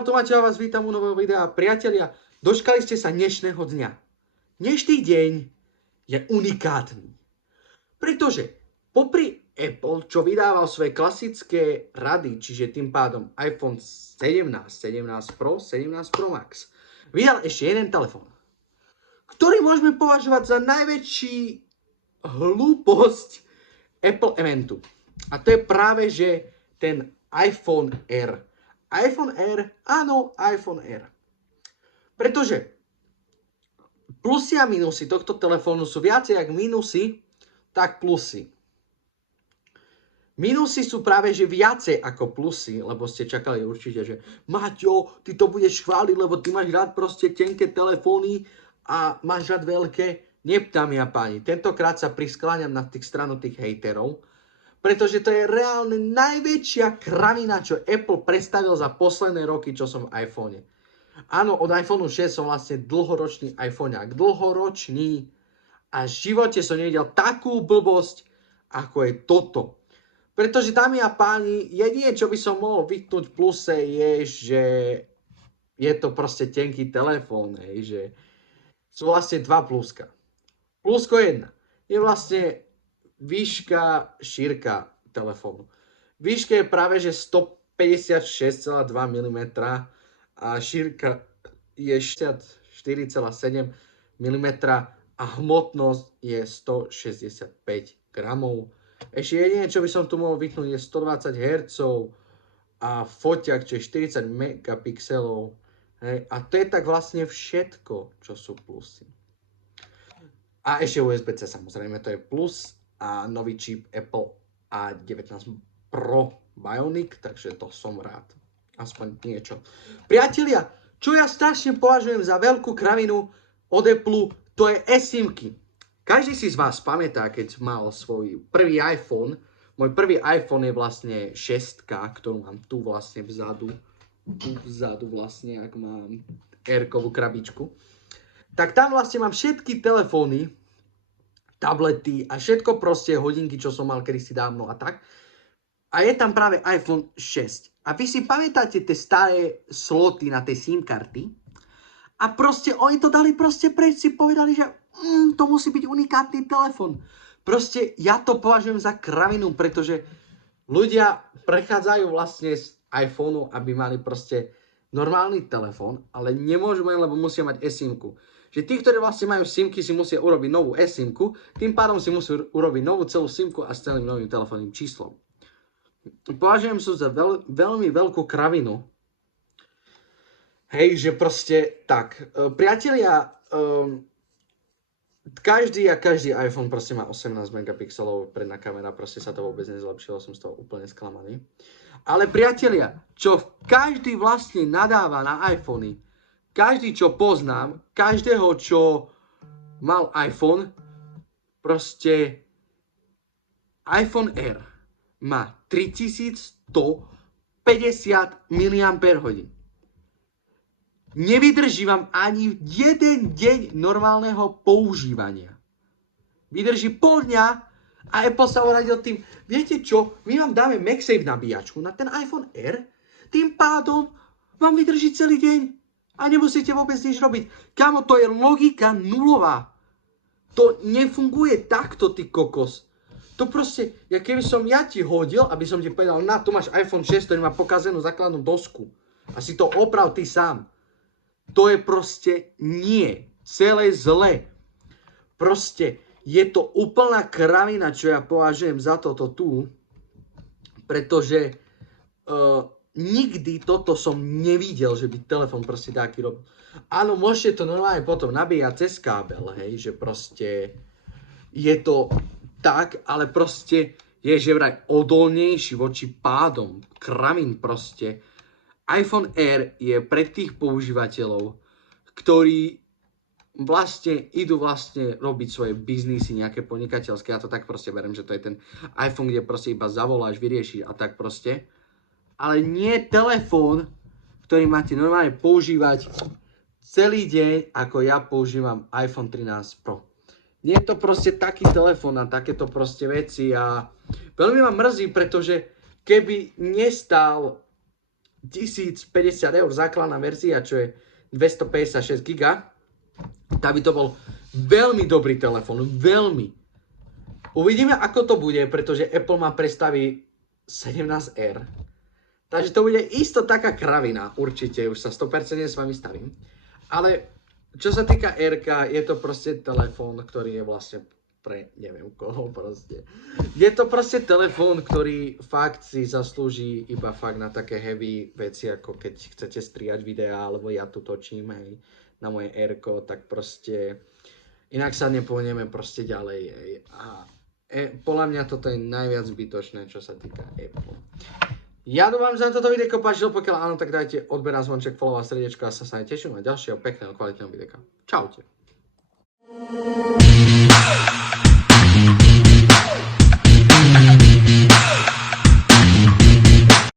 Čau, tu Matej, vás vítam u nového videa. Priatelia, dočkali ste sa dnešného dňa. Dnešný deň je unikátny. Pretože popri Apple, čo vydával svoje klasické rady, čiže tým pádom iPhone 17, 17 Pro, 17 Pro Max, vydal ešte jeden telefón, ktorý môžeme považovať za najväčší hlúposť Apple eventu. A to je práve, že ten iPhone Air. iPhone Air, áno, iPhone Air. Pretože plusy a minusy tohto telefónu sú viacej jak minusy, tak plusy. Minusy sú práve, že viacej ako plusy, lebo ste čakali určite, že Maťo, ty to budeš chváliť, lebo ty máš rád proste tenké telefóny a máš rád veľké. Nie, dámy a páni, tentokrát sa priskláňam na stranu tých hejterov, pretože to je reálne najväčšia kravina, čo Apple predstavil za posledné roky, čo som v iPhone. Áno, od iPhone 6 som vlastne dlhoročný iPhoneák. Dlhoročný. A v živote som nevidel takú blbosť, ako je toto. Pretože, dámy a páni, jedine, čo by som mohol vytknúť v pluse, je, že je to proste tenký telefón. Že sú vlastne dva pluska. Plusko 1 je vlastne výška, šírka telefónu. Výška je práve že 156,2 mm a šírka je 64,7 mm a hmotnosť je 165 gramov. Ešte jedine, čo by som tu mohol vytknúť, je 120 Hz a foťak, čo je 40 megapixelov. A to je tak vlastne všetko, čo sú plusy. A ešte USB-C samozrejme, to je plus. A nový čip Apple A19 Pro Bionic, takže to som rád. Aspoň niečo. Priatelia, čo ja strašne považujem za veľkú kravinu od Apple, to je eSIM-ky. Každý si z vás pamätá, keď mal svoj prvý iPhone. Môj prvý iPhone je vlastne 6, ktorú mám tu vlastne vzadu. Tu vzadu vlastne, ak mám R-kovú krabičku. Tak tam vlastne mám všetky telefóny, tablety a všetko proste hodinky, čo som mal kedysi dávno a tak. A je tam práve iPhone 6. A vy si pamätáte tie staré sloty na tej SIM karty? A proste oni to dali proste preč, si povedali, že to musí byť unikátny telefon. Proste ja to považujem za kravinu, pretože ľudia prechádzajú vlastne z iPhoneu, aby mali proste normálny telefón, ale nemôžu mať, lebo musia mať eSIM-ku. Že tí, ktorí vlastne majú SIM-ky, si musia urobiť novú eSIM-ku, tým pádom si musí urobiť novú celú SIM-ku a s celým novým telefónnym číslom. Považujem sa za veľmi veľkú kravinu. Hej, že proste tak. Priatelia, každý iPhone proste má 18 megapixelov predná kamera, proste sa to vôbec nezlepšilo, som z toho úplne sklamaný. Ale priatelia, čo každý vlastne nadáva na iPhony, každý, čo poznám, každého, čo mal iPhone, proste iPhone Air má 3150 mAh. Nevydrží vám ani jeden deň normálneho používania. Vydrží pol dňa a Apple sa uradil tým, viete čo, my vám dáme MagSafe nabíjačku na ten iPhone Air, tým pádom vám vydrží celý deň. A nemusíte vôbec nič robiť. Kámo, to je logika nulová. To nefunguje takto, ty kokos. To proste, ja keby som ja ti hodil, aby som ti povedal, na, tu máš iPhone 6, ktorý má pokazenú základnú dosku. A si to oprav ty sám. To je proste nie. Celé zle. Proste je to úplná kravina, čo ja považujem za toto tu. Pretože nikdy toto som nevidel, že by telefón proste taký robil. Áno, môžete to normálne potom nabíjať cez kábel, hej, že proste je to tak, ale proste je že vraj odolnejší voči pádom, kravín proste. iPhone Air je pre tých používateľov, ktorí vlastne idú vlastne robiť svoje biznisy, nejaké podnikateľské, ja to tak proste beriem, že to je ten iPhone, kde proste iba zavoláš, vyriešiš a tak proste. Ale nie telefón, ktorý máte normálne používať celý deň, ako ja používam iPhone 13 Pro. Nie je to proste taký telefón a takéto proste veci a veľmi ma mrzí, pretože keby nestal 1050 eur základná verzia, čo je 256 giga, tak by to bol veľmi dobrý telefón, veľmi. Uvidíme, ako to bude, pretože Apple má predstaví 17R. Takže to bude isto taká kravina, určite, už sa 100% s vami stavím. Ale čo sa týka R-ka, je to proste telefón, ktorý je vlastne pre neviem koho proste. Je to proste telefón, ktorý fakt si zaslúži iba fakt na také heavy veci, ako keď chcete strihať videá, alebo ja tu točím, hej, na moje R-ko, tak proste inak sa nepohneme proste ďalej, hej. A podľa mňa toto je najviac zbytočné, čo sa týka Apple. Ja dúfam, že na toto videjko páčilo, pokiaľ áno, tak dajte odber na zvonček, follow a srdiečko a sa teším na ďalšieho pekného, kvalitného videjka. Čaute.